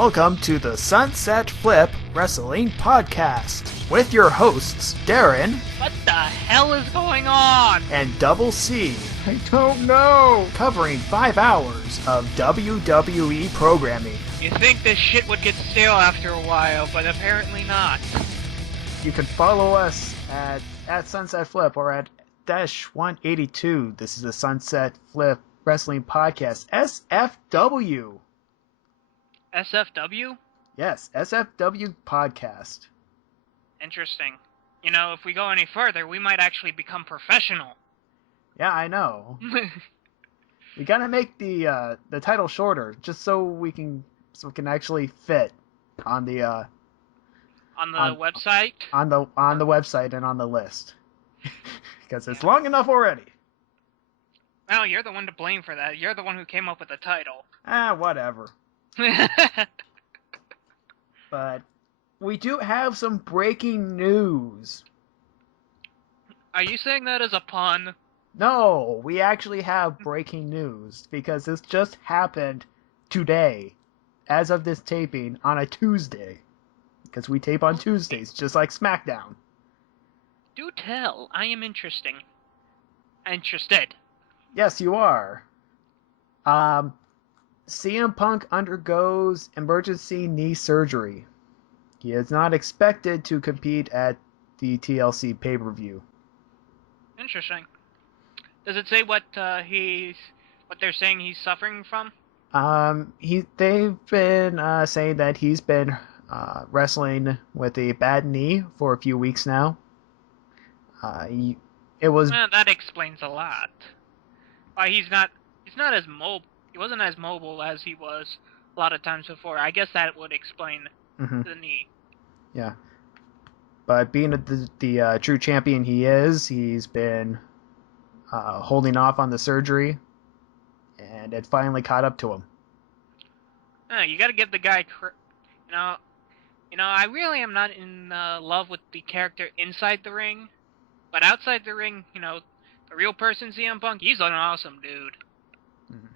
Welcome to the Sunset Flip Wrestling Podcast with your hosts, Darren. What the hell is going on? And DoubleC. I don't know. Covering 5 hours of WWE programming. You think this shit would get stale after a while, but apparently not. You can follow us at Sunset Flip or at -182. This is the Sunset Flip Wrestling Podcast, SFW. SFW? Yes, SFW Podcast. Interesting. You know, if we go any further, we might actually become professional. Yeah, I know. We gotta make the title shorter, just so we can actually fit on the website. On the website and on the list, because it's long enough already. Well, you're the one to blame for that. You're the one who came up with the title. Whatever. But we do have some breaking news. Are you saying that as a pun? No, we actually have breaking news because this just happened today, as of this taping, on a Tuesday. Because we tape on Tuesdays, just like Smackdown. Do tell. I am interested. Yes, you are. CM Punk undergoes emergency knee surgery. He is not expected to compete at the TLC pay-per-view. Interesting. Does it say what they're saying he's suffering from? They've been saying that he's been wrestling with a bad knee for a few weeks now. Well, that explains a lot. Why he's not as mobile. He wasn't as mobile as he was a lot of times before. I guess that would explain the knee. Yeah. But being the true champion he is, he's been holding off on the surgery, and it finally caught up to him. You gotta give the guy I really am not in love with the character inside the ring, but outside the ring, the real person CM Punk, he's an awesome dude. Mm-hmm.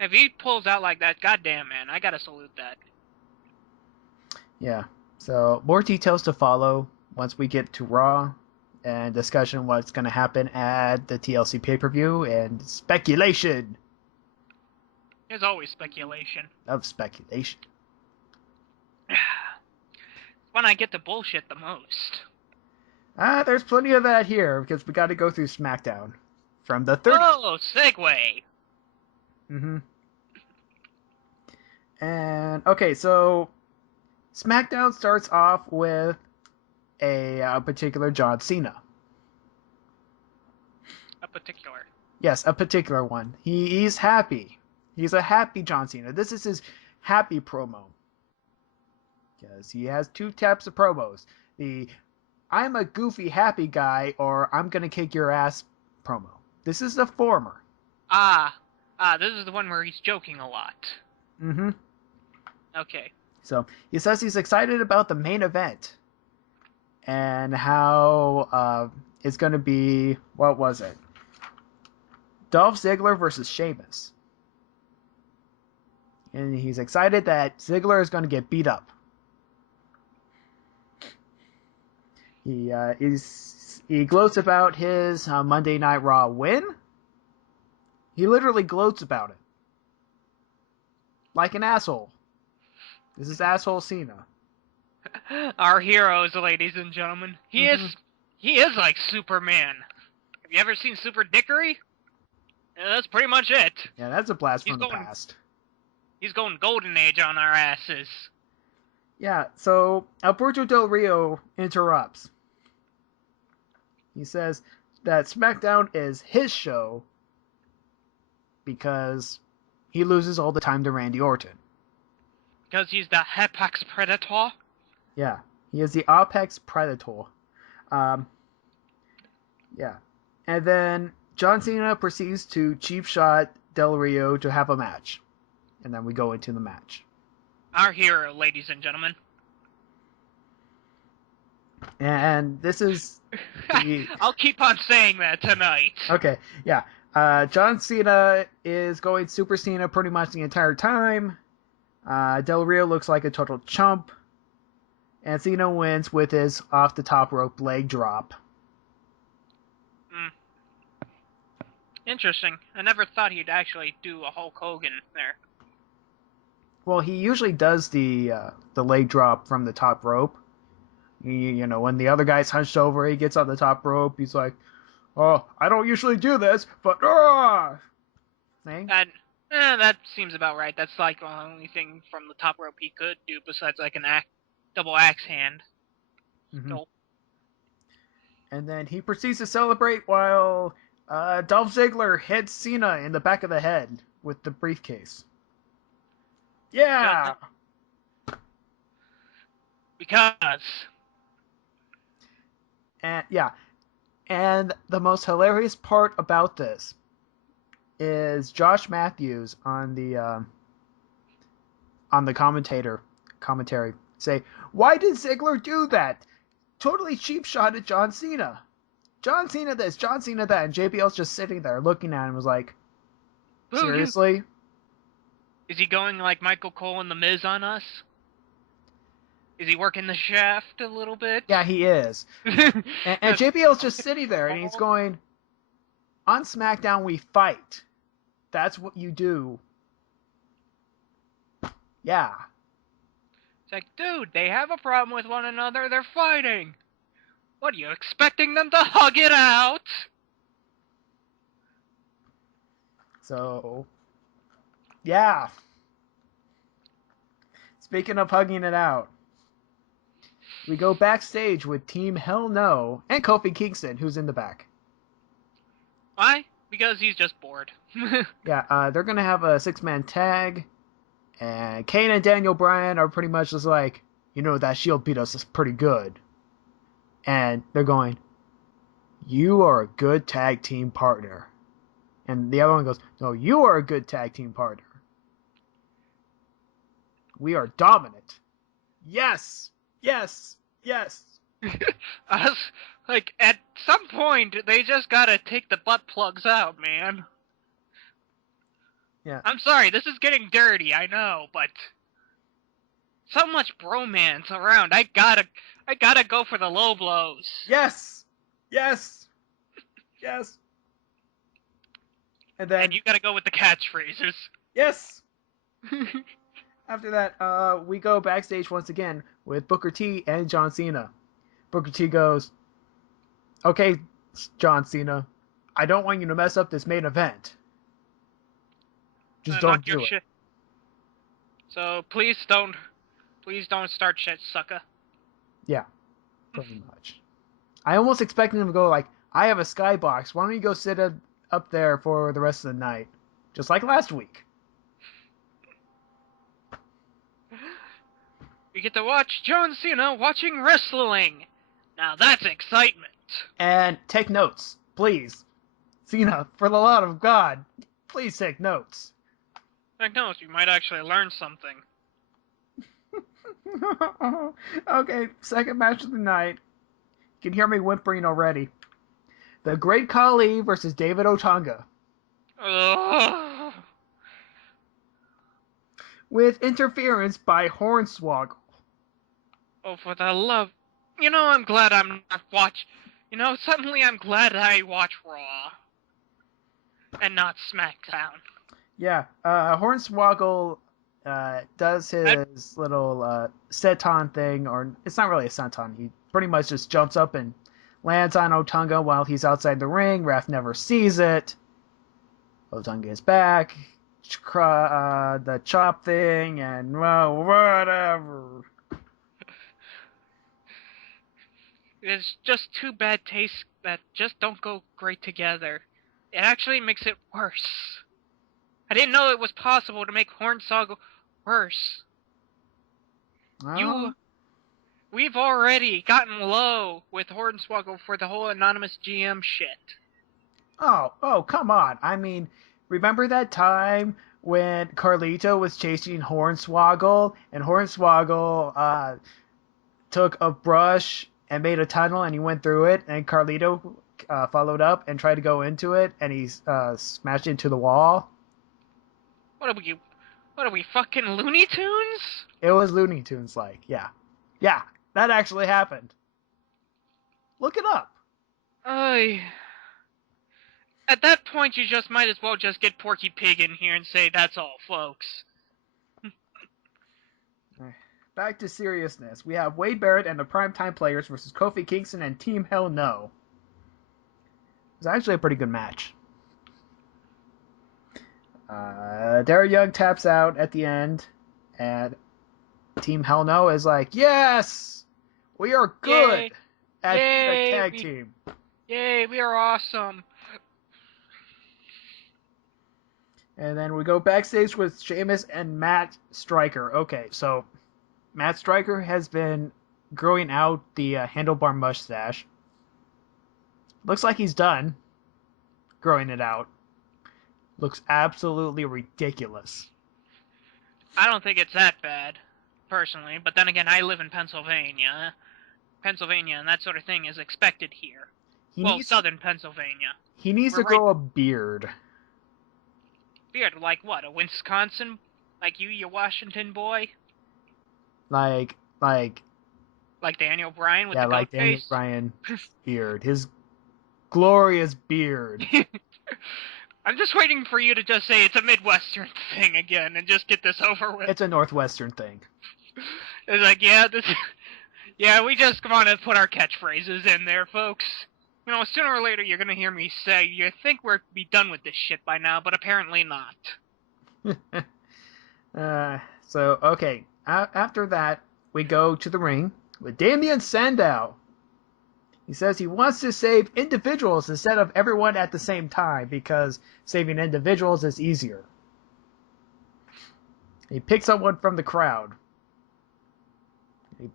If he pulls out like that, goddamn man, I gotta salute that. Yeah, so more details to follow once we get to Raw and discussion what's going to happen at the TLC pay-per-view and speculation. There's always speculation. Of speculation. When I get to bullshit the most. There's plenty of that here because we got to go through SmackDown from the 30th. Oh, segue. And okay, so SmackDown starts off with a particular John Cena. Yes, a particular one. He's happy. He's a happy John Cena. This is his happy promo. Because he has two types of promos. The I'm a goofy happy guy or I'm gonna kick your ass promo. This is the former. This is the one where he's joking a lot. Okay. So, he says he's excited about the main event. And how it's going to be, what was it? Dolph Ziggler versus Sheamus. And he's excited that Ziggler is going to get beat up. He gloats about his Monday Night Raw win. He literally gloats about it. Like an asshole. This is asshole Cena. Our heroes, ladies and gentlemen. He is like Superman. Have you ever seen Super Dickery? Yeah, that's pretty much it. Yeah, that's a blast from the past. He's going Golden Age on our asses. Yeah, so Alberto Del Rio interrupts. He says that SmackDown is his show because he loses all the time to Randy Orton. Because he's the Apex Predator? Yeah, he is the Apex Predator. Yeah. And then John Cena proceeds to cheap shot Del Rio to have a match. And then we go into the match. Our hero, ladies and gentlemen. And this is I'll keep on saying that tonight. Okay, yeah. John Cena is going Super Cena pretty much the entire time. Del Rio looks like a total chump. And Cena wins with his off the top rope leg drop. Interesting. I never thought he'd actually do a Hulk Hogan there. Well, he usually does the leg drop from the top rope. You know, when the other guy's hunched over, he gets on the top rope. He's like, "Oh, I don't usually do this, but thing." That seems about right. That's like the only thing from the top rope he could do besides like an double axe hand. Mm-hmm. So. And then he proceeds to celebrate while Dolph Ziggler hits Cena in the back of the head with the briefcase. Yeah! Because. And the most hilarious part about this is Josh Matthews on the commentary say, "Why did Ziggler do that? Totally cheap shot at John Cena. John Cena this, John Cena that." And JBL's just sitting there looking at him and was like, "Seriously?" Is he going like Michael Cole and The Miz on us? Is he working the shaft a little bit? Yeah, he is. and JBL's just sitting there and he's going, "On SmackDown we fight. That's what you do." Yeah. It's like, dude, they have a problem with one another. They're fighting. What, are you expecting them to hug it out? So, yeah. Speaking of hugging it out, we go backstage with Team Hell No and Kofi Kingston, who's in the back. Why? Because he's just bored. Yeah, they're going to have a 6-man tag. And Kane and Daniel Bryan are pretty much just like, you know, that Shield beat us is pretty good. And they're going, "You are a good tag team partner." And the other one goes, "No, you are a good tag team partner. We are dominant. Yes, yes, yes." Like, at some point, they just gotta take the butt plugs out, man. Yeah. I'm sorry, this is getting dirty, I know, but so much bromance around. I gotta go for the low blows. Yes, yes, yes. And you gotta go with the catchphrases. Yes. After that, we go backstage once again with Booker T and John Cena. Booker T goes, "Okay, John Cena, I don't want you to mess up this main event. Just don't do it. Shit. So please don't start shit, sucker." Yeah, pretty much. I almost expected him to go like, "I have a skybox. Why don't you go sit up there for the rest of the night, just like last week?" We get to watch John Cena watching wrestling. Now that's excitement. And take notes, please. Cena, for the love of God, please take notes. Take notes, you might actually learn something. Okay, second match of the night. You can hear me whimpering already. The Great Khali versus David Otunga. Ugh. With interference by Hornswoggle. Oh, for the love... You know, I'm glad I'm not suddenly I'm glad I watch Raw. And not SmackDown. Yeah, Hornswoggle does his little senton thing, or it's not really a senton. He pretty much just jumps up and lands on Otunga while he's outside the ring. Ref never sees it. Otunga is back. The chop thing, and well, whatever. It's just two bad tastes that just don't go great together. It actually makes it worse. I didn't know it was possible to make Hornswoggle worse. We've already gotten low with Hornswoggle for the whole anonymous GM shit. Oh, come on. I mean, remember that time when Carlito was chasing Hornswoggle, and Hornswoggle took a brush and made a tunnel, and he went through it, and Carlito followed up and tried to go into it, and he smashed into the wall? What What are we, fucking Looney Tunes? It was Looney Tunes like, yeah. Yeah, that actually happened. Look it up. At that point, you just might as well just get Porky Pig in here and say, that's all, folks. Back to seriousness. We have Wade Barrett and the Primetime Players versus Kofi Kingston and Team Hell No. It was actually a pretty good match. Darren Young taps out at the end, and Team Hell No is like, yes! We are good at the tag team. Yay, we are awesome. And then we go backstage with Sheamus and Matt Striker. Okay, so Matt Striker has been growing out the handlebar mustache. Looks like he's done growing it out. Looks absolutely ridiculous. I don't think it's that bad, personally. But then again, I live in Pennsylvania. And that sort of thing is expected here. Southern Pennsylvania. He needs to grow a beard. Beard? Like what? A Wisconsin? Like you Washington boy? Like Daniel Bryan with the goat like Daniel face? Bryan beard. His glorious beard. I'm just waiting for you to just say it's a Midwestern thing again and just get this over with. It's a Northwestern thing. It's like, we just want to put our catchphrases in there, folks. You know, sooner or later you're going to hear me say, you think we're be done with this shit by now, but apparently not. Okay. After that, we go to the ring with Damien Sandow. He says he wants to save individuals instead of everyone at the same time because saving individuals is easier. He picks someone from the crowd. He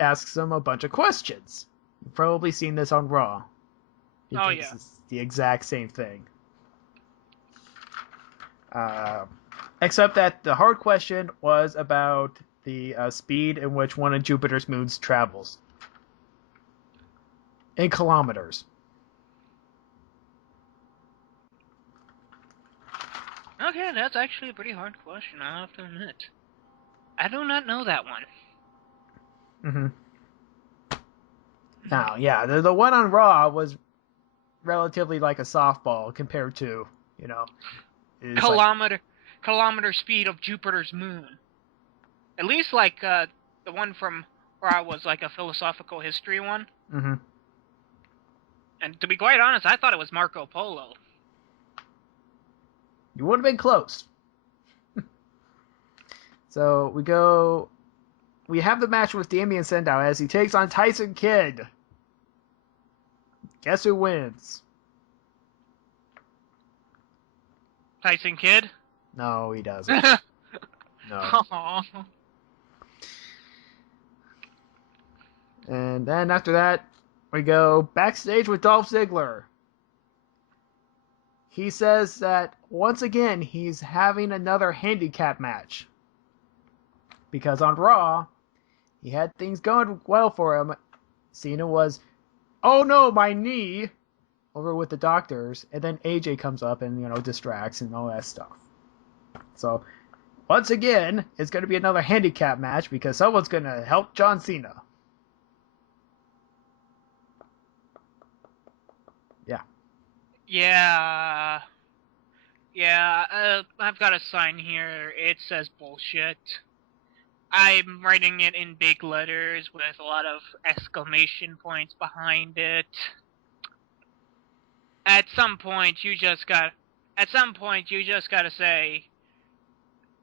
asks them a bunch of questions. You've probably seen this on Raw. It's the exact same thing. Except that the hard question was about the speed in which one of Jupiter's moons travels. In kilometers. Okay, that's actually a pretty hard question, I'll have to admit. I do not know that one. Now, yeah, the one on Raw was relatively like a softball compared to, kilometer speed of Jupiter's moon. At least like the one from Raw was like a philosophical history one. And to be quite honest, I thought it was Marco Polo. You would have been close. So we have the match with Damien Sandow as he takes on Tyson Kidd. Guess who wins? Tyson Kidd? No, he doesn't. No. Aww. And then after that, we go backstage with Dolph Ziggler. He says that once again he's having another handicap match. Because on Raw, he had things going well for him. Cena was, oh no, my knee, over with the doctors. And then AJ comes up and, distracts and all that stuff. So, once again, it's going to be another handicap match because someone's going to help John Cena. Yeah, I've got a sign here. It says bullshit. I'm writing it in big letters with a lot of exclamation points behind it. At some point, you just gotta say,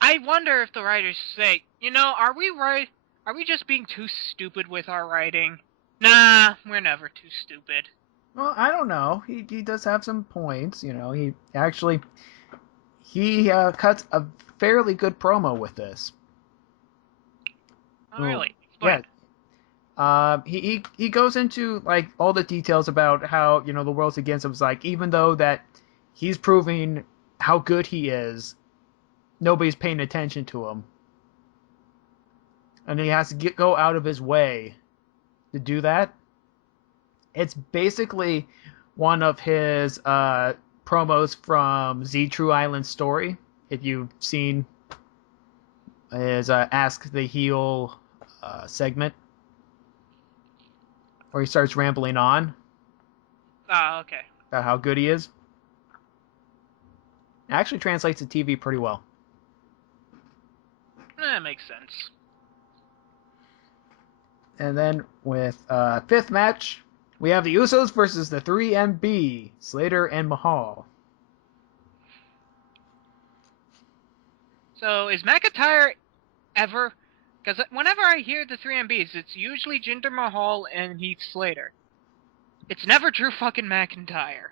I wonder if the writers say, are we just being too stupid with our writing? Nah, we're never too stupid. Well, I don't know. He does have some points. He cuts a fairly good promo with this. Oh, really? Yeah. He goes into like all the details about how the world's against him. It's like even though that he's proving how good he is, nobody's paying attention to him, and he has to go out of his way to do that. It's basically one of his promos from Z True Island Story. If you've seen his Ask the Heel segment, where he starts rambling on. Oh, okay. About how good he is. It actually translates to TV pretty well. That makes sense. And then with fifth match, we have the Usos versus the 3MB, Slater and Mahal. So, is McIntyre ever... Because whenever I hear the 3MBs, it's usually Jinder Mahal and Heath Slater. It's never Drew fucking McIntyre.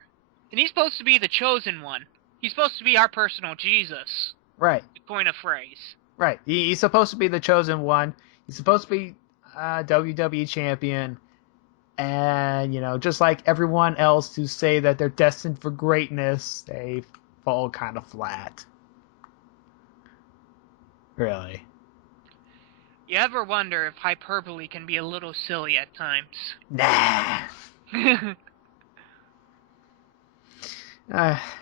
And he's supposed to be the chosen one. He's supposed to be our personal Jesus. Right. Coin a phrase. Right. He's supposed to be the chosen one. He's supposed to be WWE champion. And, just like everyone else who say that they're destined for greatness, they fall kind of flat. Really. You ever wonder if hyperbole can be a little silly at times? Nah.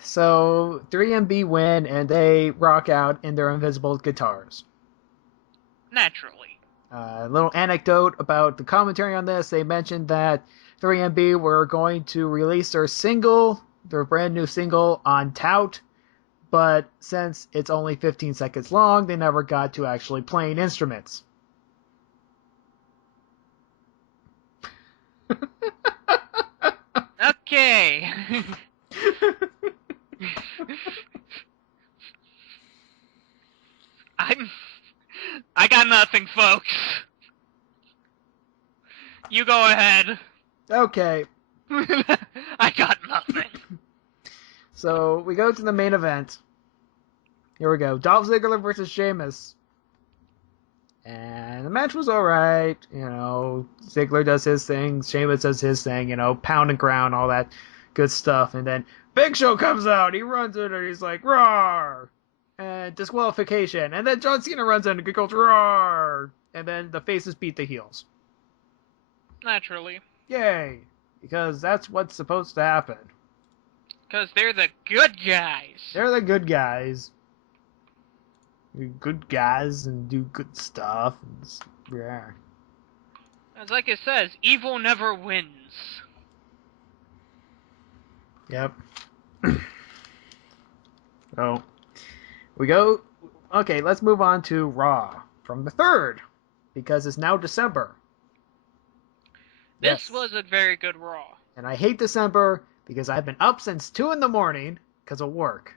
So 3MB win, and they rock out in their invisible guitars. Naturally. A little anecdote about the commentary on this. They mentioned that 3MB were going to release their brand new single on Tout, but since it's only 15 seconds long, they never got to actually playing instruments. Okay. I got nothing, folks. You go ahead. Okay. I got nothing. So we go to the main event. Here we go. Dolph Ziggler versus Sheamus. And the match was alright. Ziggler does his thing. Sheamus does his thing. Pound and ground, all that good stuff. And then Big Show comes out. He runs in and he's like, roar! And disqualification. And then John Cena runs in and goes, roar! And then the faces beat the heels. Naturally. Yay! Because that's what's supposed to happen. Because they're the good guys. They're the good guys. They're good guys and do good stuff. Yeah. As like it says, evil never wins. Yep. So, we go... Okay, let's move on to Raw from the 3rd. Because it's now December. This was a very good Raw. And I hate December because I've been up since 2 in the morning because of work.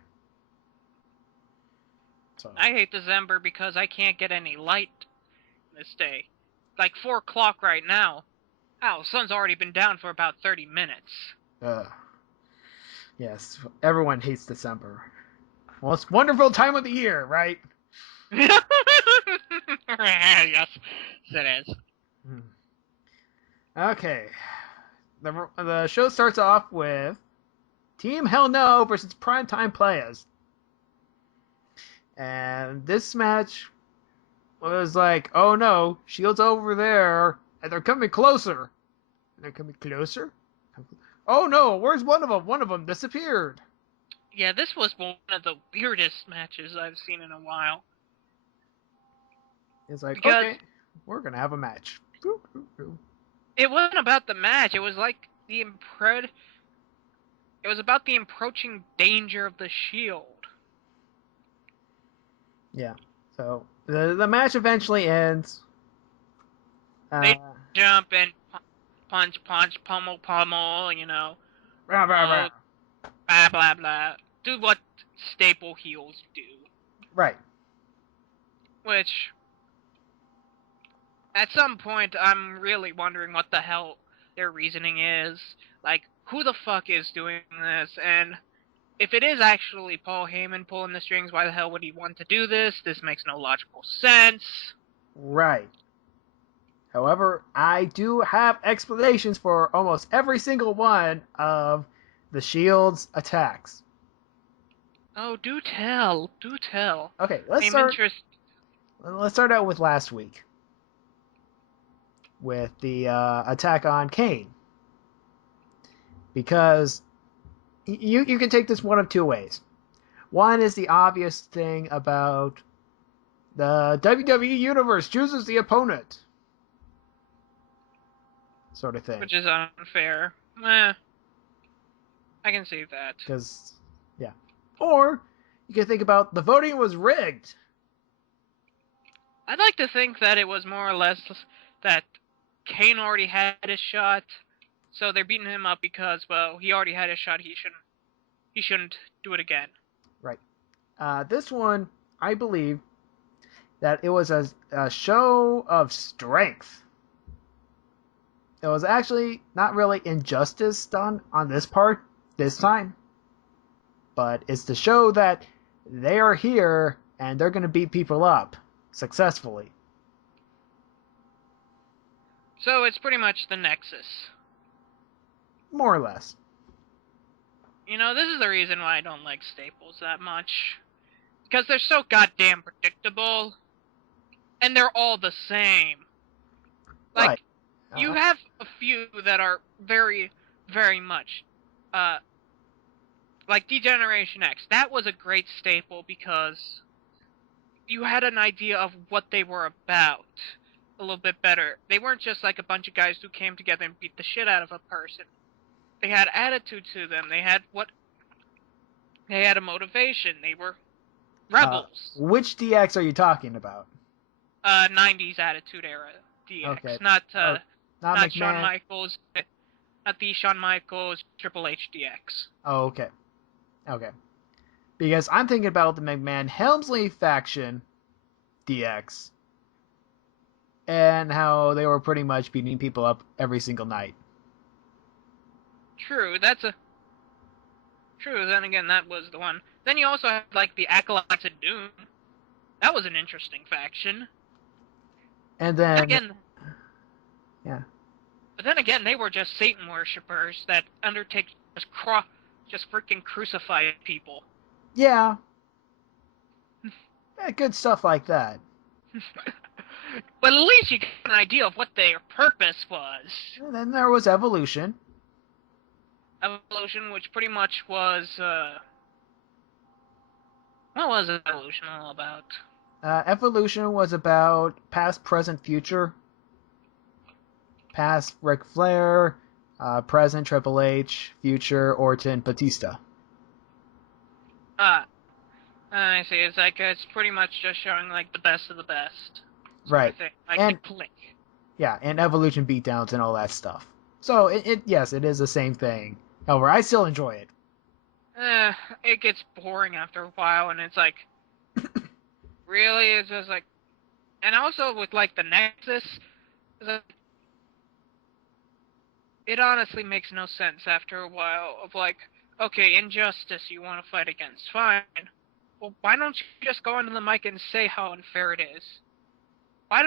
So. I hate December because I can't get any light this day. Like 4 o'clock right now. Ow, the sun's already been down for about 30 minutes. Yes, everyone hates December. Most wonderful time of the year, right? Yes, it is. Okay. The show starts off with Team Hell No versus Primetime Players. And this match was like, oh no, Shield's over there, and they're coming closer. They're coming closer? Oh no, where's one of them? One of them disappeared. Yeah, this was one of the weirdest matches I've seen in a while. It's like, okay, we're going to have a match. It wasn't about the match, it was like it was about the approaching danger of the Shield. Yeah, so the match eventually ends. They jump and punch, pummel, Blah, blah, blah. Blah, blah, blah. Do what staple heels do. Right. Which, at some point, I'm really wondering what the hell their reasoning is. Like, who the fuck is doing this? And if it is actually Paul Heyman pulling the strings, why the hell would he want to do this? This makes no logical sense. Right. However, I do have explanations for almost every single one of the Shield's attacks. Oh, do tell. Do tell. Okay, let's start out with last week. With the attack on Kane. Because you can take this one of two ways. One is the obvious thing about The WWE Universe chooses the opponent. Sort of thing. Which is unfair. I can see that. Because, yeah. Or, you can think about the voting was rigged. I'd like to think that it was more or less that Kane already had his shot, so they're beating him up because, well, he already had his shot, he shouldn't do it again. Right. This one, I believe that it was a show of strength. It was actually not really injustice done on this part this time, but it's to show that they are here and they're going to beat people up successfully. So it's pretty much the Nexus. More or less. You know, this is the reason why I don't like staples that much. Because they're so goddamn predictable, and they're all the same. Like, Right. You have a few that are very, very much, like Degeneration X. That was a great staple because you had an idea of what they were about a little bit better. They weren't just like a bunch of guys who came together and beat the shit out of a person. They had attitude to them. They had a motivation. They were rebels. Which DX are you talking about? 90s Attitude Era DX. Okay. Not Shawn Michaels, not the Shawn Michaels Triple H DX. Oh, okay. Okay. Because I'm thinking about the McMahon-Helmsley faction DX and how they were pretty much beating people up every single night. True, then again, that was the one. Then you also had, like, the Acolytes of Doom. That was an interesting faction. And then... Again... Yeah. But then again, they were just Satan worshippers that Undertaker just freaking crucified people. Yeah. Good stuff like that. But at least you get an idea of what their purpose was. And then there was Evolution. Evolution, which pretty much was, what was Evolution all about? Evolution was about past, present, future. Past, Ric Flair. Present, Triple H. Future, Orton, Batista. I see. It's like, it's pretty much just showing, like, the best of the best. Right. Like and, the Click. Yeah, and Evolution beatdowns and all that stuff. So, yes, it is the same thing. However, I still enjoy it. It gets boring after a while, and it's like, really? It's just like, and also with, like, the Nexus, it's like, it honestly makes no sense after a while of, like, okay, injustice you want to fight against, fine. Well, why don't you just go onto the mic and say how unfair it is? Why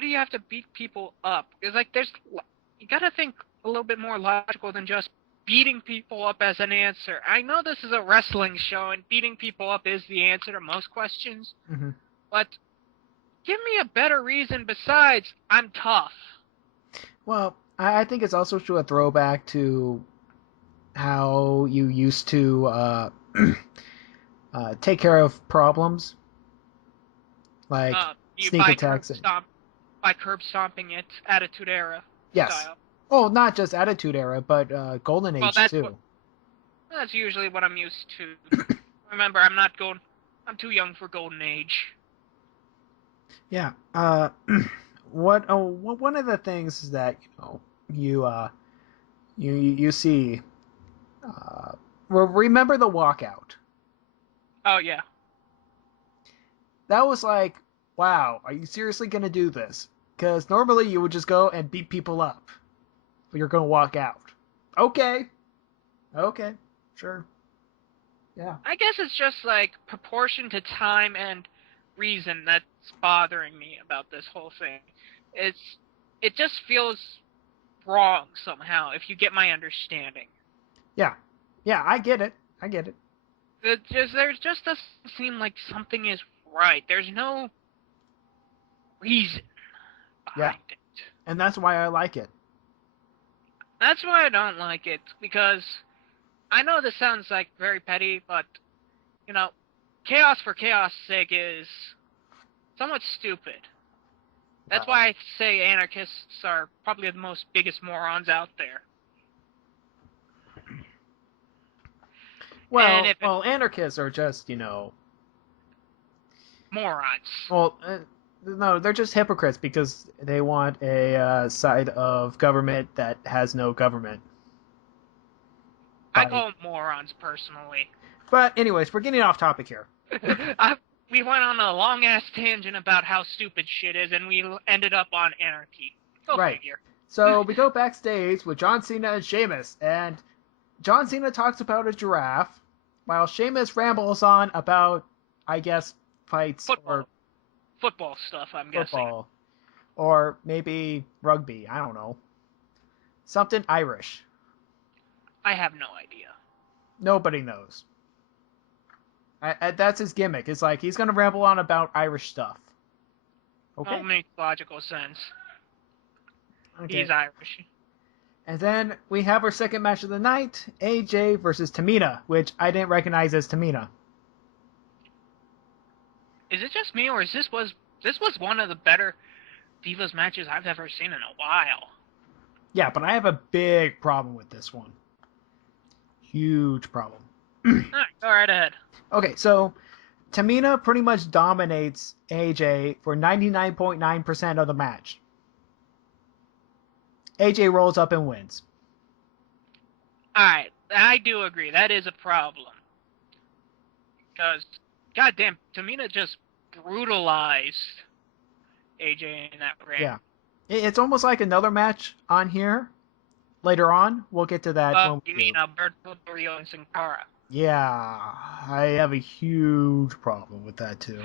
do you have to beat people up? It's like, you gotta think a little bit more logical than just beating people up as an answer. I know this is a wrestling show, and beating people up is the answer to most questions, but give me a better reason besides, I'm tough. Well, I think it's also a throwback to how you used to take care of problems, like sneak attacks. By curb stomping it, Attitude Era style. Oh, not just Attitude Era, but Golden Age too. That's usually what I'm used to. Remember, I'm too young for Golden Age. Yeah. One of the things that you see. Remember the walkout? Oh yeah. That was like, wow, are you seriously gonna do this? Because normally you would just go and beat people up, but you're gonna walk out. Okay, sure. Yeah. I guess it's just like proportion to time and reason that's bothering me about this whole thing. It just feels wrong somehow, if you get my understanding. Yeah, I get it. There just doesn't seem like something is right. There's no reason behind it. And that's why I like it. That's why I don't like it, because I know this sounds like very petty, but, chaos for chaos' sake is somewhat stupid. That's why I say anarchists are probably the biggest morons out there. Well, anarchists are just, morons. Well, no, they're just hypocrites because they want a side of government that has no government. I call them morons, personally. But anyways, we're getting off topic here. We went on a long-ass tangent about how stupid shit is, and we ended up on anarchy. Go figure. So we go backstage with John Cena and Sheamus, and John Cena talks about a giraffe, while Sheamus rambles on about, I guess, fights football stuff, I'm guessing. Or maybe rugby, I don't know. Something Irish. I have no idea. Nobody knows. That's his gimmick. It's like he's going to ramble on about Irish stuff. Okay. That makes logical sense. Okay. He's Irish. And then we have our second match of the night, AJ versus Tamina, which I didn't recognize as Tamina. Is it just me, or this was one of the better Divas matches I've ever seen in a while? Yeah, but I have a big problem with this one. Huge problem. Alright, go right ahead. Okay, so Tamina pretty much dominates AJ for 99.9% of the match. AJ rolls up and wins. Alright, I do agree. That is a problem. Because, goddamn, Tamina just brutalized AJ in that ring. Yeah. It's almost like another match on here. Later on, we'll get to that. You mean Alberto Rio and Sin Cara? Yeah, I have a huge problem with that too.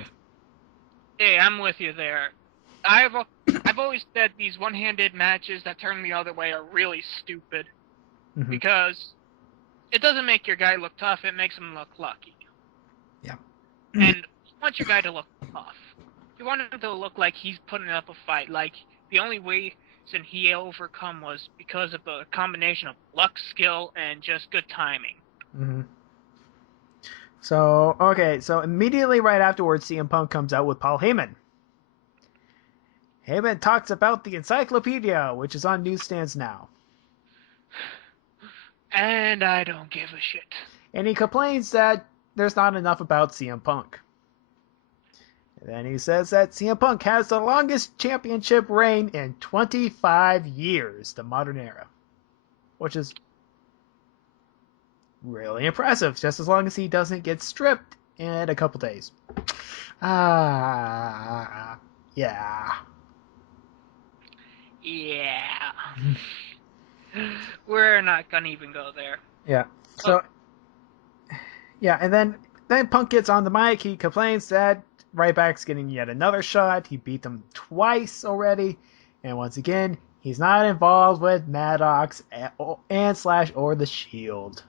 Hey, I'm with you there. I've always said these one-handed matches that turn the other way are really stupid. Mm-hmm. Because it doesn't make your guy look tough, it makes him look lucky. Yeah. And you want your guy to look tough. You want him to look like he's putting up a fight. Like, the only way he overcome was because of the combination of luck, skill, and just good timing. Mm-hmm. So immediately right afterwards, CM Punk comes out with Paul Heyman. Heyman talks about the encyclopedia, which is on newsstands now. And I don't give a shit. And he complains that there's not enough about CM Punk. And then he says that CM Punk has the longest championship reign in 25 years, the modern era. Which is really impressive, just as long as he doesn't get stripped in a couple days. Yeah. Yeah. We're not gonna even go there. Yeah. So, yeah, and then Punk gets on the mic. He complains that Ryback's getting yet another shot. He beat them twice already. And once again, he's not involved with Maddox or the Shield.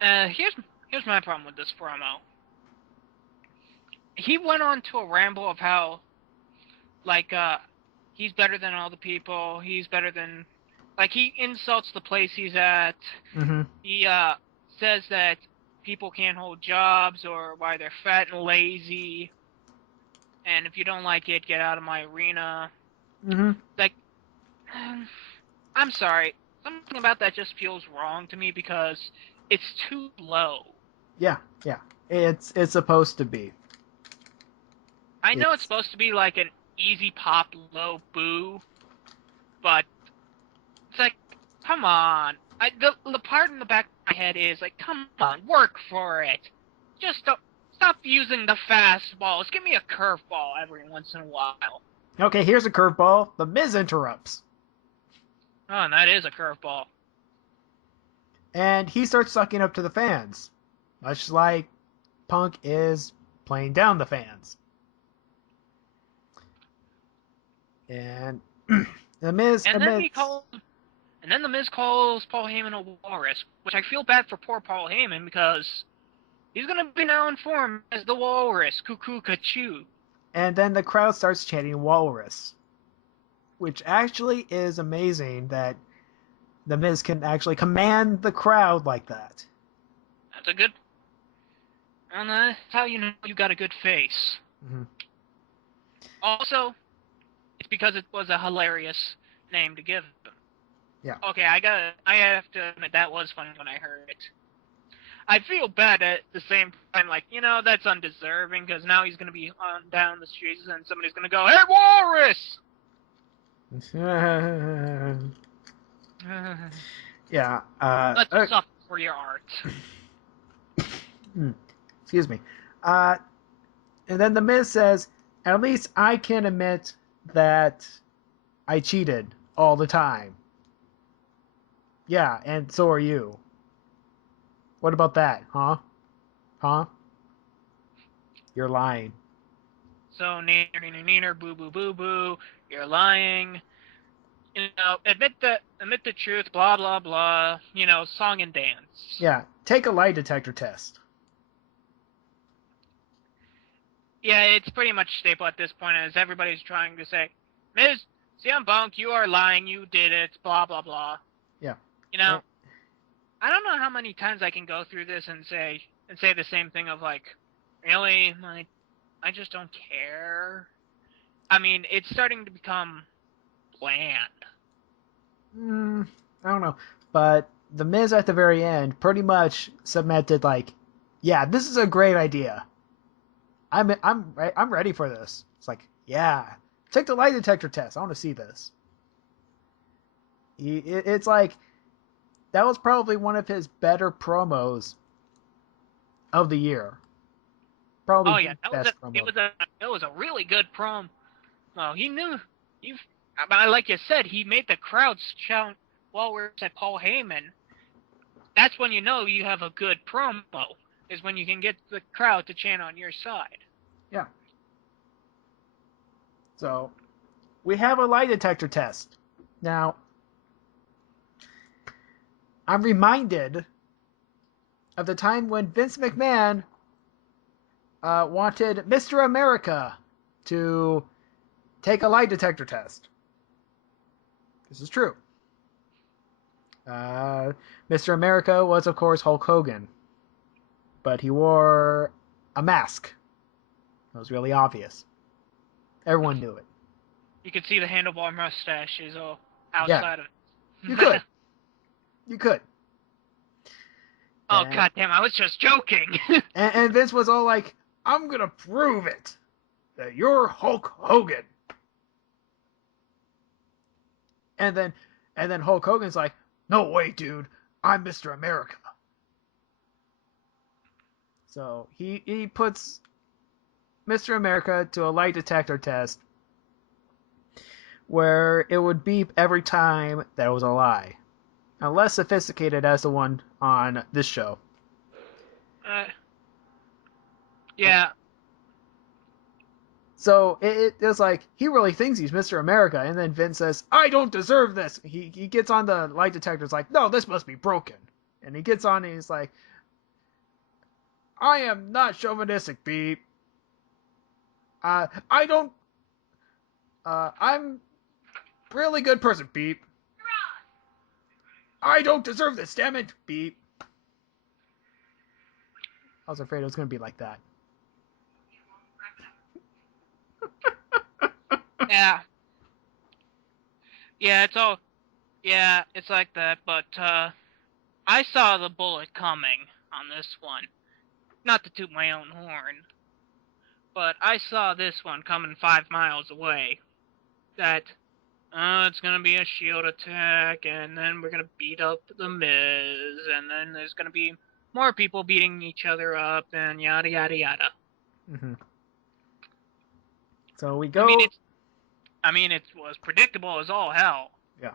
Here's my problem with this promo. He went on to a ramble of how, he's better than all the people. He's better than, he insults the place he's at. Mm-hmm. He says that people can't hold jobs or why they're fat and lazy. And if you don't like it, get out of my arena. Mm-hmm. I'm sorry. Something about that just feels wrong to me because it's too low. Yeah. It's supposed to be. I know it's supposed to be like an easy pop, low boo, but it's like, come on. The part in the back of my head is like, come on, work for it. Just stop using the fastballs. Give me a curveball every once in a while. Okay, here's a curveball. The Miz interrupts. Oh, and that is a curveball. And he starts sucking up to the fans, much like Punk is playing down the fans. And the Miz... And then the Miz calls Paul Heyman a walrus, which I feel bad for poor Paul Heyman because he's going to be known for him as the walrus, cuckoo cachoo. And then the crowd starts chanting walrus, which actually is amazing that the Miz can actually command the crowd like that. That's a good... And that's how you know you got a good face. Mm-hmm. Also, it's because it was a hilarious name to give him. Yeah. Okay, I have to admit that was funny when I heard it. I feel bad at the same time, like, that's undeserving, because now he's going to be on down the streets and somebody's going to go, "Hey, Walrus!" Yeah. Let's suffer for your art. Excuse me. And then The Miz says, at least I can admit that I cheated all the time. Yeah, and so are you. What about that, huh? Huh? You're lying. So, neener, boo, boo, boo, boo, you're lying. Admit the truth, blah, blah, blah. Song and dance. Yeah, take a lie detector test. Yeah, it's pretty much staple at this point, as everybody's trying to say, "Miz, CM Punk, you are lying, you did it, blah, blah, blah." Yeah. I don't know how many times I can go through this and say the same thing of, like, really? I just don't care. I mean, it's starting to become bland. I don't know. But The Miz at the very end pretty much submitted, like, yeah, this is a great idea. I'm ready for this. It's like, yeah, take the lie detector test. I want to see this. It's like, that was probably one of his better promos of the year. Probably. Oh yeah, it was a really good promo. Well, like you said, he made the crowd shout while we're at Paul Heyman. That's when you know you have a good promo, is when you can get the crowd to chant on your side. Yeah. So, we have a lie detector test. Now, I'm reminded of the time when Vince McMahon wanted Mr. America to take a lie detector test. This is true. Mr. America was, of course, Hulk Hogan. But he wore a mask. It was really obvious. Everyone knew it. You could see the handlebar mustaches all outside of it. You could. You could. Oh, goddamn, I was just joking. and Vince was all like, I'm going to prove it. That you're Hulk Hogan. And then Hulk Hogan's like, no way, dude. I'm Mr. America. So he puts Mr. America to a lie detector test where it would beep every time that it was a lie. Now, less sophisticated as the one on this show. Yeah. So it was like, he really thinks he's Mr. America, and then Vince says, I don't deserve this. He gets on the lie detector, it's like, no, this must be broken. And he gets on and he's like, I am not chauvinistic, beep. I'm really good person, beep. I don't deserve this, damn it, beep. I was afraid it was going to be like that. Yeah. Yeah, it's like that, but, I saw the bullet coming on this one. Not to toot my own horn, but I saw this one coming 5 miles away. That, it's gonna be a Shield attack, and then we're gonna beat up the Miz, and then there's gonna be more people beating each other up, and yada yada yada. Mm-hmm. So we go. I mean, it was predictable as all hell. Yeah.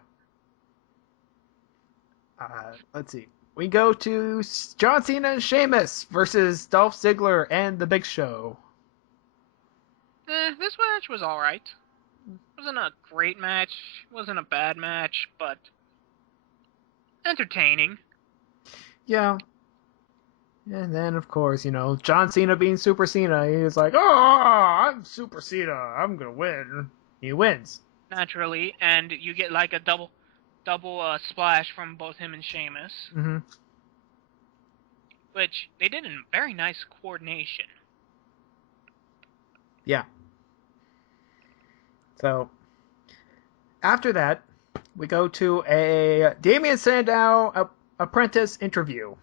Let's see. We go to John Cena and Sheamus versus Dolph Ziggler and The Big Show. This match was alright. Wasn't a great match, wasn't a bad match, but entertaining. Yeah. And then, of course, John Cena being Super Cena, he's like, oh, I'm Super Cena, I'm gonna win. He wins. Naturally, and you get like a double splash from both him and Sheamus. Mm-hmm. which they did in very nice coordination. Yeah. So, after that, we go to a Damien Sandow apprentice interview.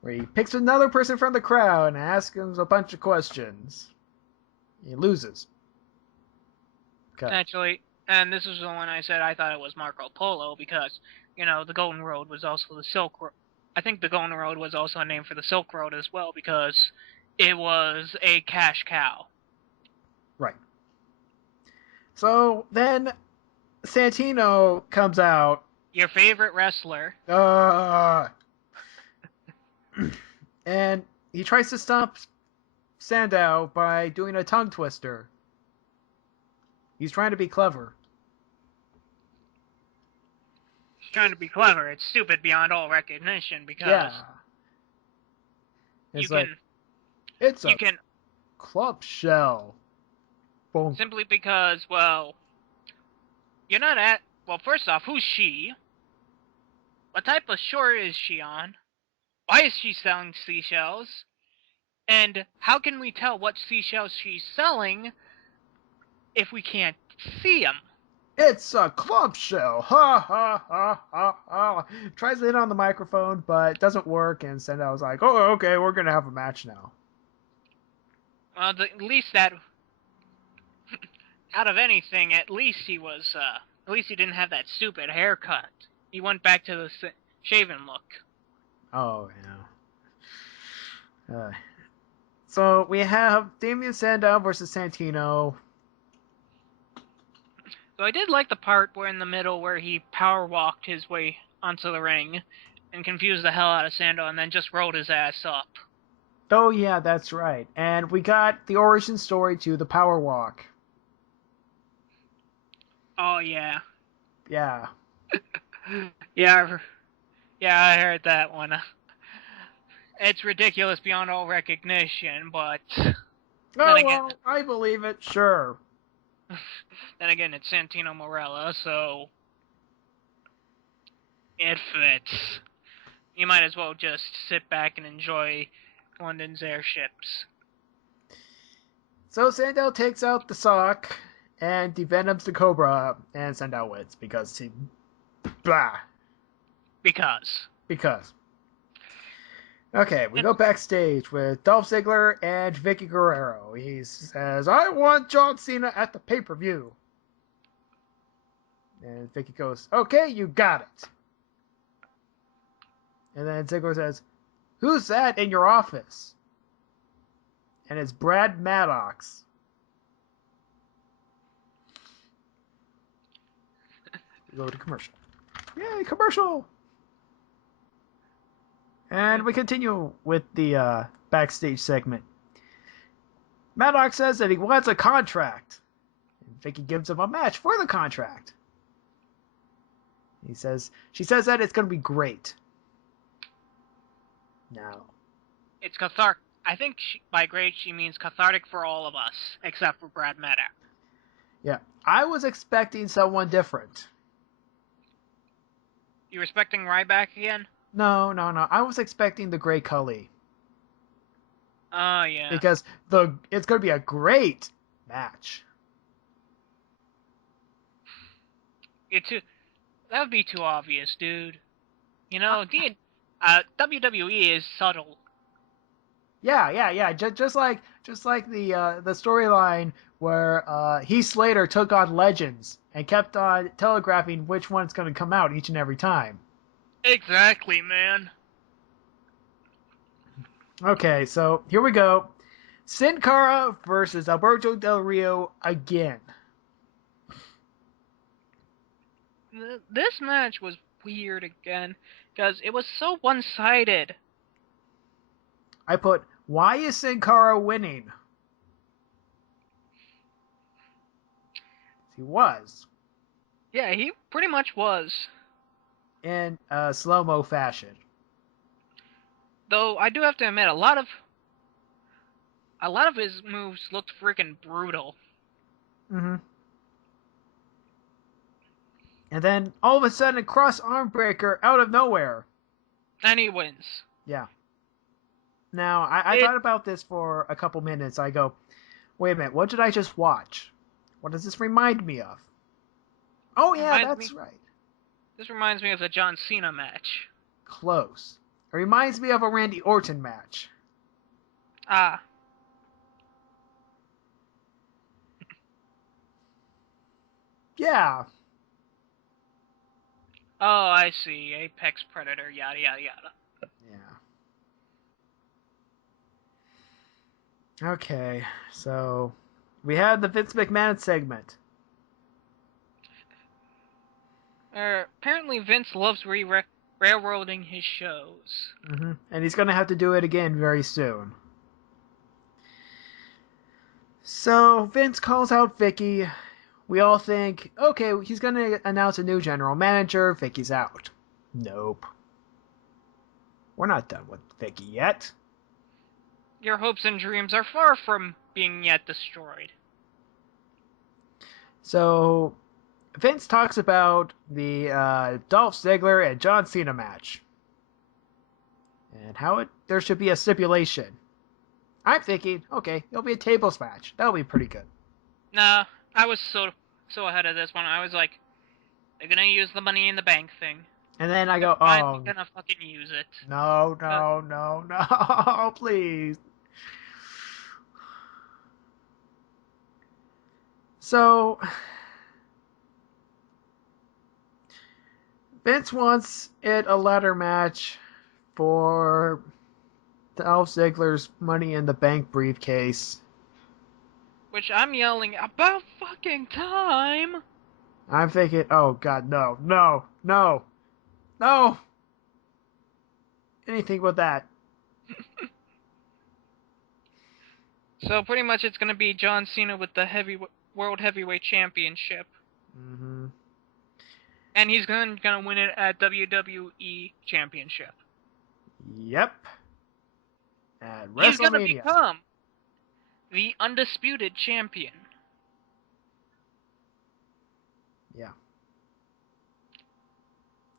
Where he picks another person from the crowd and asks him a bunch of questions. He loses. Okay. Actually, and this is the one I said I thought it was Marco Polo because, the Golden Road was also the Silk Road. I think the Golden Road was also a name for the Silk Road as well because it was a cash cow. Right. So then Santino comes out. Your favorite wrestler. And he tries to stop Sandow by doing a tongue twister. He's trying to be clever. He's trying to be clever. It's stupid beyond all recognition because it's a can club shell. Boom. Simply because, you're not first off, who's she? What type of shore is she on? Why is she selling seashells? And how can we tell what seashells she's selling if we can't see them? It's a club shell. Ha ha ha ha ha. Tries to hit on the microphone, but it doesn't work. And Sandow's like, "Oh, okay, we're gonna have a match now." Well, at least that, out of anything, at least he didn't have that stupid haircut. He went back to the shaven look. Oh, yeah. So we have Damien Sandow versus Santino. So I did like the part where in the middle where he power walked his way onto the ring and confused the hell out of Sandow and then just rolled his ass up. Oh, yeah, that's right. And we got the origin story to the power walk. Oh, yeah. Yeah. Yeah, I heard that one. It's ridiculous beyond all recognition, but... I believe it, sure. Then again, it's Santino Marella, so... it fits. You might as well just sit back and enjoy London's airships. So Sandow takes out the sock and devenoms the Cobra, and Sandow wins because he... Blah. Because. Okay, we go backstage with Dolph Ziggler and Vicky Guerrero. He says, "I want John Cena at the pay-per-view." And Vicky goes, "Okay, you got it." And then Ziggler says, "Who's that in your office?" And it's Brad Maddox. We go to commercial. Yay, commercial! And we continue with the backstage segment. Maddox says that he wants a contract. And Vicky gives him a match for the contract. She says that it's going to be great. No. It's cathartic. I think by great she means cathartic for all of us, except for Brad Maddox. Yeah. I was expecting someone different. You respecting Ryback again? No. I was expecting the Great Khali. Oh, yeah. Because it's going to be a great match. That would be too obvious, dude. WWE is subtle. Yeah. Just like the storyline where Heath Slater took on Legends and kept on telegraphing which one's going to come out each and every time. Exactly, man. Okay, so here we go. Sin Cara versus Alberto Del Rio again. This match was weird again because it was so one-sided. I put, why is Sin Cara winning? He was. Yeah, he pretty much was. In slow-mo fashion. Though I do have to admit, a lot of his moves looked freaking brutal. Mm-hmm. And then all of a sudden, cross arm breaker out of nowhere. And he wins. Yeah. Now, I thought about this for a couple minutes. I go, wait a minute, what did I just watch? What does this remind me of? Oh, yeah, that's right. This reminds me of the John Cena match. Close. It reminds me of a Randy Orton match. Ah. Yeah. Oh, I see. Apex Predator, yada, yada, yada. Yeah. Okay, so we had the Vince McMahon segment. Apparently Vince loves railroading his shows. Mm-hmm. And he's going to have to do it again very soon. So Vince calls out Vicky. We all think, okay, he's going to announce a new general manager. Vicky's out. Nope. We're not done with Vicky yet. Your hopes and dreams are far from being yet destroyed. So Vince talks about the Dolph Ziggler and John Cena match. And how there should be a stipulation. I'm thinking, okay, it'll be a tables match. That'll be pretty good. Nah, I was so ahead of this one. I was like, they're gonna use the Money in the Bank thing. And then I go, I'm gonna fucking use it. No, please. So, Vince wants it a ladder match for Dolph Ziggler's Money in the Bank briefcase. Which I'm yelling, about fucking time! I'm thinking, oh god, no. Anything but that. So pretty much it's gonna be John Cena with the World Heavyweight Championship. Mm-hmm. And he's gonna win it at WWE Championship. Yep. At WrestleMania. He's gonna become the undisputed champion. Yeah.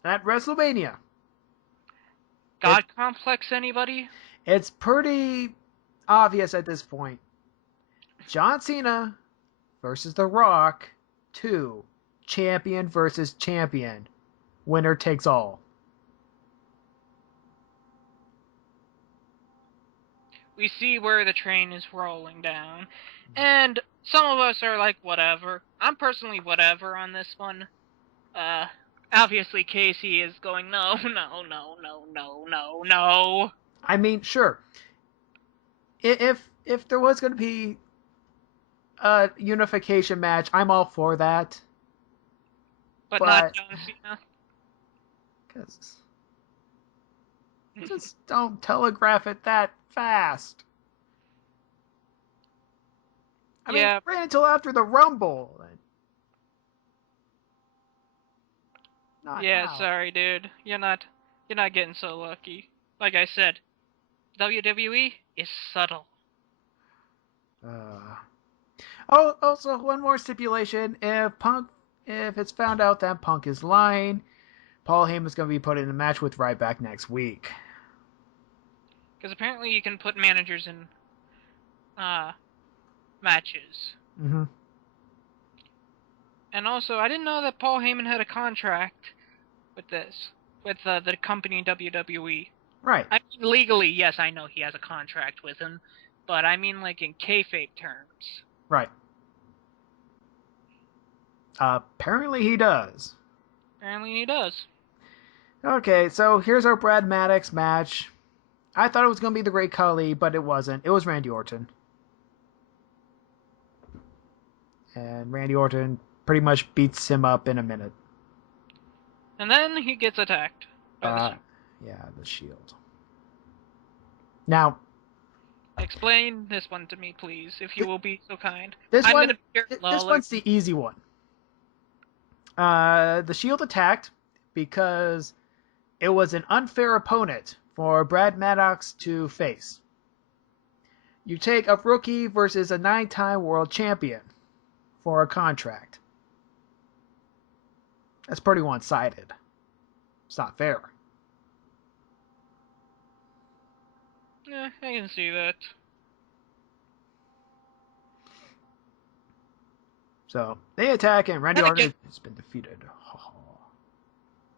At WrestleMania. God complex, anybody? It's pretty obvious at this point. John Cena versus The Rock 2. Champion versus champion. Winner takes all. We see where the train is rolling down. And some of us are like, whatever. I'm personally whatever on this one. Obviously Casey is going, no. I mean, sure. If there was going to be a unification match, I'm all for that. But not John Cena. Because just don't telegraph it that fast. I mean, wait until after the Rumble. Yeah, sorry, dude. You're not getting so lucky. Like I said, WWE is subtle. Oh, also one more stipulation: if it's found out that Punk is lying, Paul Heyman's going to be put in a match with Ryback next week. Because apparently you can put managers in matches. Mm-hmm. And also, I didn't know that Paul Heyman had a contract with the company WWE. Right. I mean, legally, yes, I know he has a contract with him, but I mean, like, in kayfabe terms. Right. Apparently he does. Okay, so here's our Brad Maddox match. I thought it was going to be the Great Khali, but it wasn't. It was Randy Orton. And Randy Orton pretty much beats him up in a minute. And then he gets attacked by the Shield. Now, explain this one to me, please, if you will be so kind. This one's the easy one. The Shield attacked because it was an unfair opponent for Brad Maddox to face. You take a rookie versus a 9-time world champion for a contract. That's pretty one-sided. It's not fair. Yeah, I can see that. So, they attack, and Randy Orton has been defeated.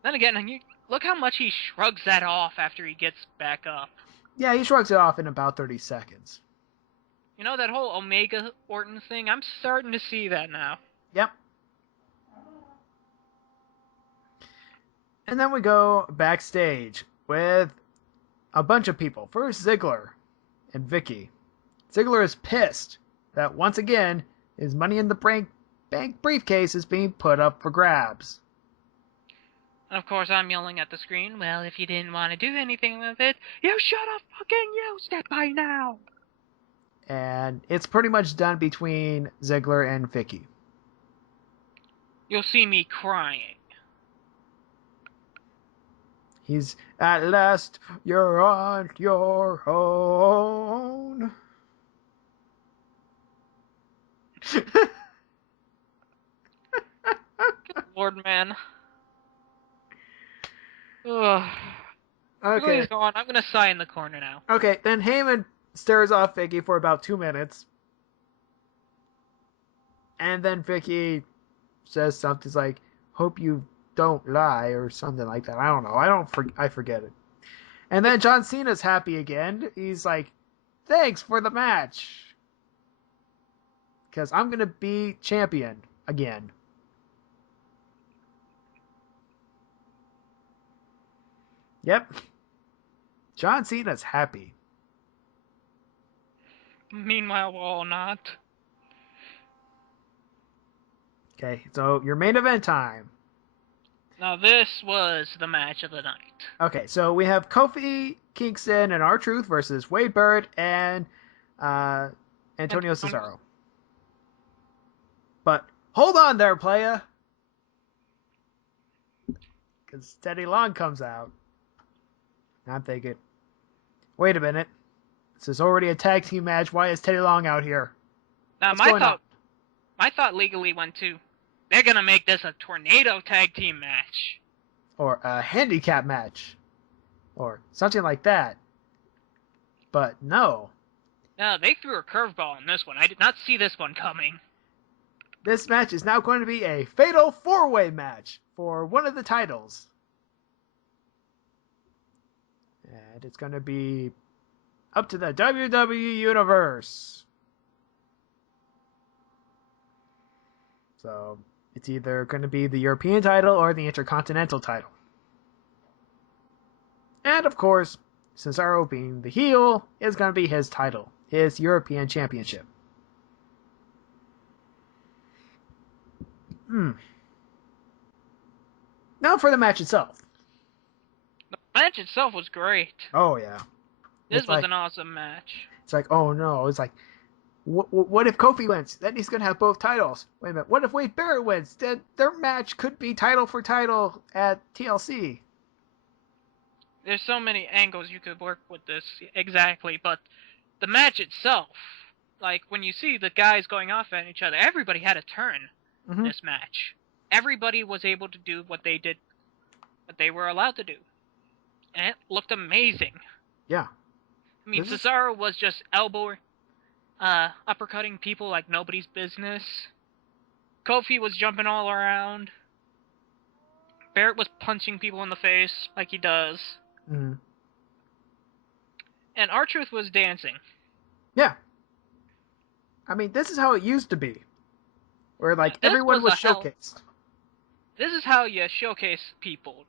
Then again, look how much he shrugs that off after he gets back up. Yeah, he shrugs it off in about 30 seconds. You know, that whole Omega Orton thing, I'm starting to see that now. Yep. And then we go backstage with a bunch of people. First, Ziggler and Vicky. Ziggler is pissed that, once again, his Money in the Bank briefcase is being put up for grabs. And of course, I'm yelling at the screen, well, if you didn't want to do anything with it, you should have fucking used it by now! And it's pretty much done between Ziggler and Vicky. You'll see me crying. He's, at last, you're on your own. Good Lord, man. Ugh. Okay. Please go on. I'm gonna sigh in the corner now. Okay, then Heyman stares off Vicky for about 2 minutes. And then Vicky says something like, hope you don't lie, or something like that. I don't know. I forget it. And then John Cena's happy again. He's like, thanks for the match. Because I'm going to be champion again. Yep. John Cena's happy. Meanwhile, we're all not. Okay, so your main event time. Now, this was the match of the night. Okay, so we have Kofi Kingston and R-Truth versus Wade Barrett and Antonio Cesaro. But hold on there, playa. Because Teddy Long comes out. I'm thinking, wait a minute. This is already a tag team match. Why is Teddy Long out here? Now, my thought legally went to, they're going to make this a tornado tag team match. Or a handicap match. Or something like that. But no. No, they threw a curveball in this one. I did not see this one coming. This match is now going to be a fatal four-way match for one of the titles. And it's going to be up to the WWE Universe. So it's either going to be the European title or the Intercontinental title. And of course, Cesaro being the heel is going to be his title, his European Championship. Now for the match itself. The match itself was great. Oh, yeah. This was an awesome match. It's like, oh no. It's like, what if Kofi wins? Then he's going to have both titles. Wait a minute. What if Wade Barrett wins? Then their match could be title for title at TLC. There's so many angles you could work with this, exactly, but the match itself, like, when you see the guys going off at each other, everybody had a turn in this match. Everybody was able to do what they did, what they were allowed to do. And it looked amazing. Yeah. I mean, Cesaro was just uppercutting people like nobody's business. Kofi was jumping all around. Barrett was punching people in the face like he does. Mm-hmm. And R-Truth was dancing. Yeah. I mean, this is how it used to be. Where, like, everyone was showcased. This is how you showcase people.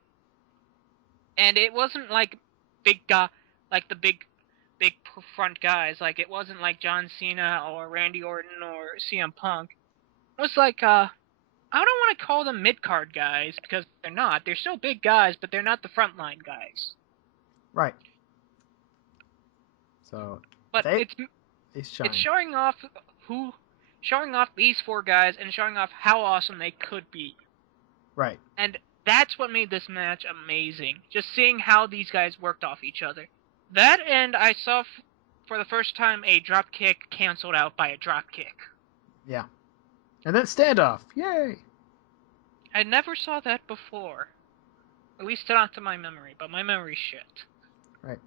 And it wasn't like big guy, like the big front guys. Like, it wasn't like John Cena or Randy Orton or CM Punk. It was like, I don't want to call them mid-card guys, because they're not. They're still big guys, but they're not the frontline guys. Right. So, but it's showing off these four guys and showing off how awesome they could be. Right. And that's what made this match amazing. Just seeing how these guys worked off each other. That, and I saw for the first time a drop kick canceled out by a drop kick. Yeah. And then standoff. Yay! I never saw that before. At least not to my memory, but my memory's shit. Right.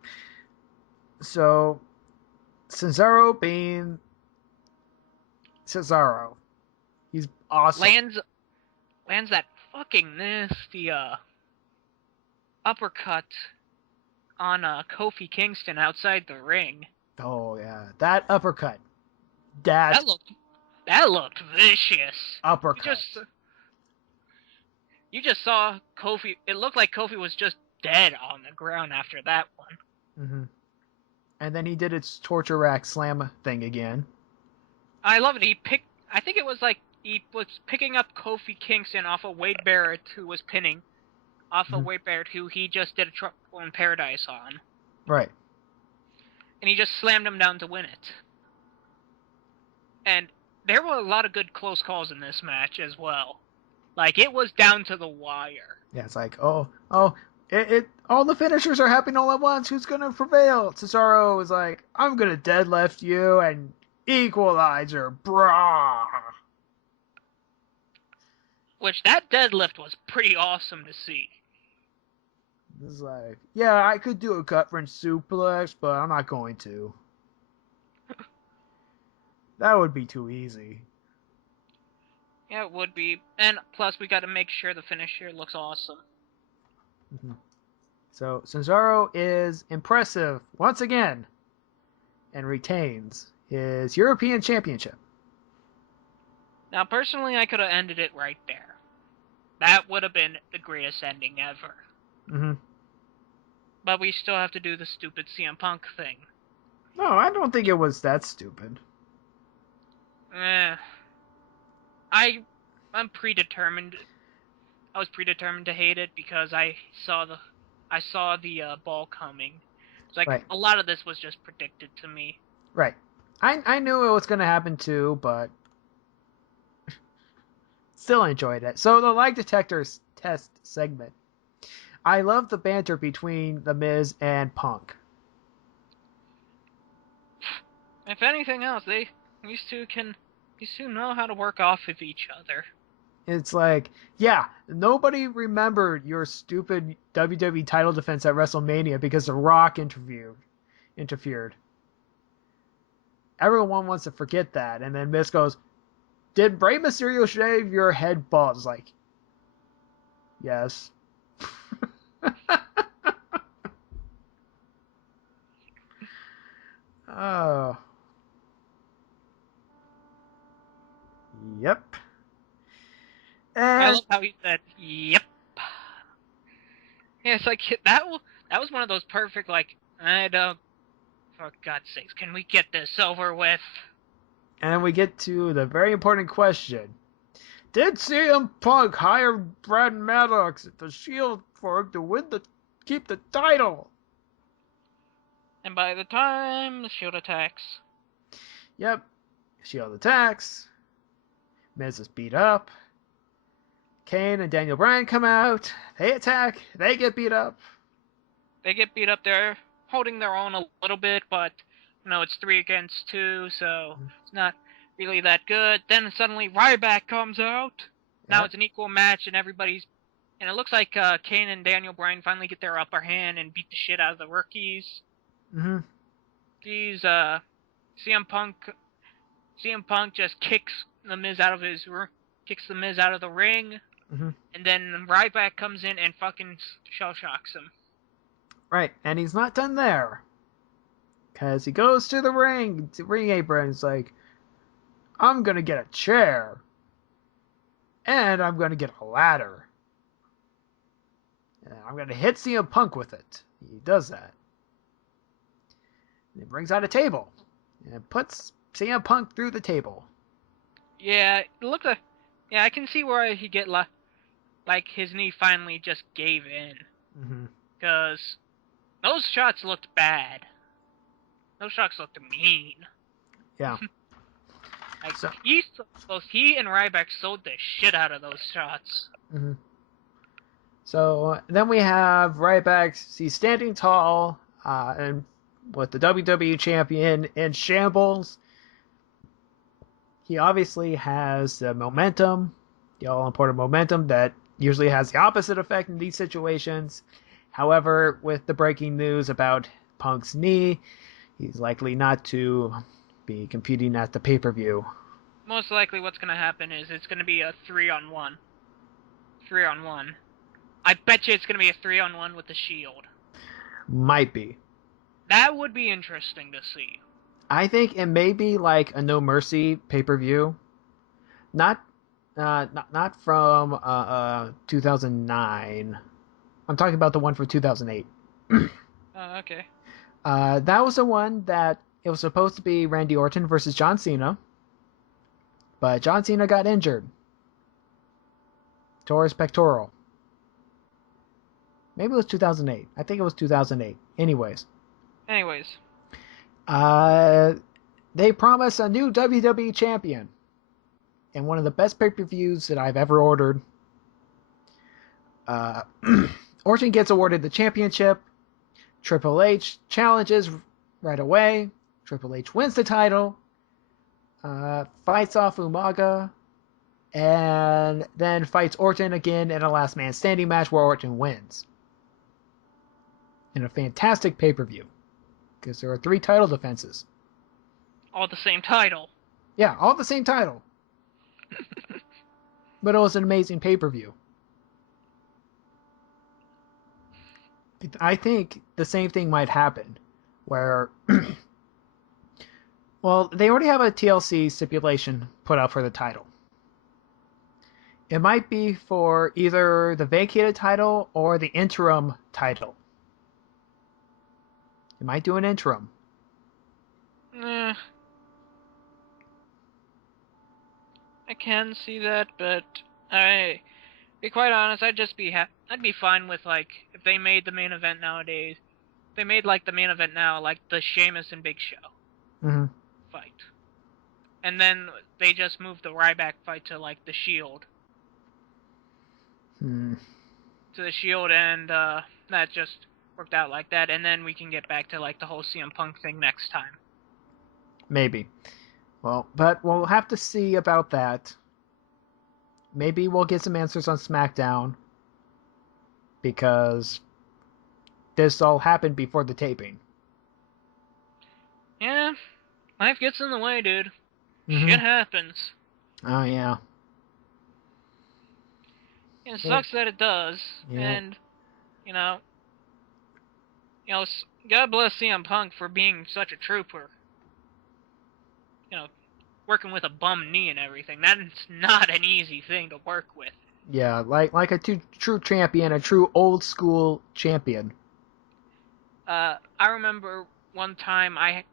So, Cesaro being Cesaro, he's awesome. Lands that fucking nasty uppercut on Kofi Kingston outside the ring. Oh yeah, that uppercut. That looked vicious. Uppercut. You just saw Kofi. It looked like Kofi was just dead on the ground after that one. Mm-hmm. And then he did its torture rack slam thing again. I love it. I think it was like he was picking up Kofi Kingston off of Wade Barrett, who was pinning off of Wade Barrett, who he just did a Trouble in Paradise on. Right. And he just slammed him down to win it. And there were a lot of good close calls in this match as well. Like, it was down to the wire. Yeah, it's like, all the finishers are happening all at once. Who's gonna prevail? Cesaro was like, I'm gonna deadlift you and equalizer, brah. Which, that deadlift was pretty awesome to see. It's like, yeah, I could do a gut wrench suplex, but I'm not going to. That would be too easy. Yeah, it would be. And plus, we gotta make sure the finisher looks awesome. Mm-hmm. So, Cesaro is impressive once again and retains his European Championship. Now, personally, I could have ended it right there. That would have been the greatest ending ever. Mm-hmm. But we still have to do the stupid CM Punk thing. No, I don't think it was that stupid. I'm predetermined. I was predetermined to hate it because I saw the ball coming. It's like right. A lot of this was just predicted to me. Right. I knew it was going to happen too, but still enjoyed it. So the lie detector test segment. I love the banter between The Miz and Punk. If anything else, these two know how to work off of each other. It's like, yeah, nobody remembered your stupid WWE title defense at WrestleMania because The Rock interfered. Everyone wants to forget that, and then Miz goes, "Did Rey Mysterio shave your head bald?" It's like, yes. Oh. Yep. And I love how he said, "Yep." Yeah, it's like that was one of those perfect, like, I don't. For God's sakes, can we get this over with? And we get to the very important question. Did CM Punk hire Brad Maddox at the Shield for him to keep the title? And by the time the Shield attacks. Yep. Shield attacks. Miz is beat up. Kane and Daniel Bryan come out. They attack. They get beat up. They're holding their own a little bit, but it's 3 against 2, so it's not really that good. Then suddenly Ryback comes out. Now it's an equal match, and it looks like Kane and Daniel Bryan finally get their upper hand and beat the shit out of the rookies. Mm-hmm. These CM Punk just kicks the Miz out of the ring, and then Ryback comes in and fucking shell shocks him. Right, and he's not done there. Because he goes to the ring apron, and it's like, I'm going to get a chair. And I'm going to get a ladder. And I'm going to hit CM Punk with it. He does that. And he brings out a table. And puts CM Punk through the table. Yeah, it looks like... Yeah, I can see where he get like his knee finally just gave in. Because those shots looked bad. Those shots looked mean. Yeah. Like, he and Ryback sold the shit out of those shots. So then we have Ryback. He's standing tall and with the WWE champion in shambles. He obviously has the momentum. the all-important momentum that usually has the opposite effect in these situations. However, with the breaking news about Punk's knee, he's likely not to be competing at the pay-per-view. Most likely what's going to happen is it's going to be a 3-on-1. 3-on-1. I bet you it's going to be a 3-on-1 with the Shield. Might be. That would be interesting to see. I think it may be like a No Mercy pay-per-view. Not from 2009. I'm talking about the one from 2008. Okay. That was the one that it was supposed to be Randy Orton versus John Cena. But John Cena got injured. Tore his pectoral. Maybe it was 2008. I think it was 2008. Anyways. They promise a new WWE champion. And one of the best pay-per-views that I've ever ordered. Orton gets awarded the championship. Triple H challenges right away. Triple H wins the title. Fights off Umaga. And then fights Orton again in a last man standing match where Orton wins. In a fantastic pay-per-view. Because there are 3 title defenses. All the same title. Yeah, all the same title. But it was an amazing pay-per-view. I think the same thing might happen. Where... well, they already have a TLC stipulation put out for the title. It might be for either the vacated title or the interim title. It might do an interim. I can see that, but be quite honest, I'd be fine with, like, if they made the main event nowadays. If they made, like, the main event now, like the Sheamus and Big Show fight. And then they just moved the Ryback fight to, like, the Shield. To the Shield, and that just worked out like that, and then we can get back to, like, the whole CM Punk thing next time. Maybe. Well, but we'll have to see about that. Maybe we'll get some answers on SmackDown. Because this all happened before the taping. Yeah, life gets in the way, dude. Shit happens. Oh, yeah. It sucks that it does, Yeah. and, God bless CM Punk for being such a trooper. Working with a bum knee and everything. That's not an easy thing to work with. Yeah, like a true champion, a true old school champion. I remember one time I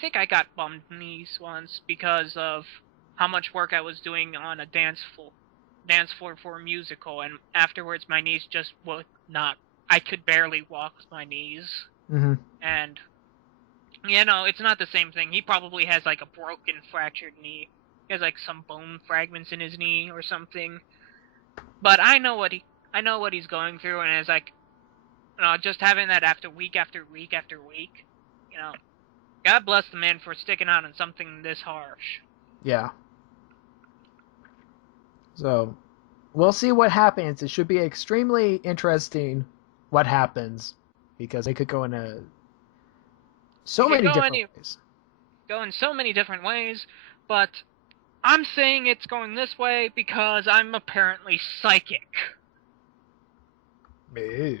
think I got bummed knees once because of how much work I was doing on a dance floor for a musical, and afterwards my knees just would not. I could barely walk with my knees. And it's not the same thing. He probably has, like, a broken, fractured knee. He has, like, some bone fragments in his knee or something. But I know what he's going through, and it's like, just having that after week after week after week, God bless the man for sticking out on something this harsh. Yeah. So, we'll see what happens. It should be extremely interesting what happens, because they could go in so many different ways. Go in so many different ways, but I'm saying it's going this way because I'm apparently psychic. Ew.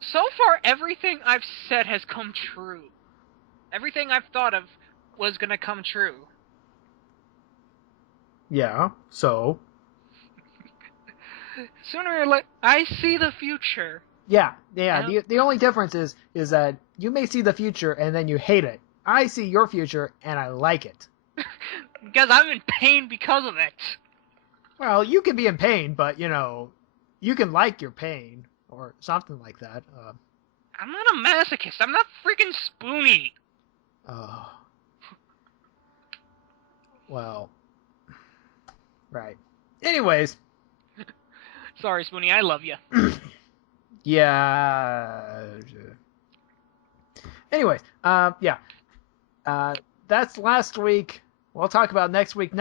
So far, everything I've said has come true. Everything I've thought of was gonna come true. Yeah, so? Sooner or later, I see the future. Yeah. The only difference is that you may see the future and then you hate it. I see your future and I like it. Because I'm in pain because of it. Well, you can be in pain, but, you can like your pain or something like that. I'm not a masochist. I'm not freaking Spoonie. Well, right. Anyways. Sorry, Spoonie. I love you. Yeah. Anyways, that's last week. We'll talk about next week.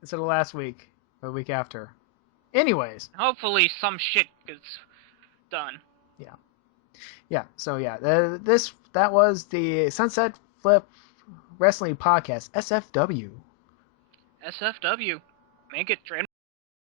instead of last week or the week after. Anyways. Hopefully some shit gets done. Yeah. So yeah, that was the Sunset Flip Wrestling Podcast, SFW. SFW. Make it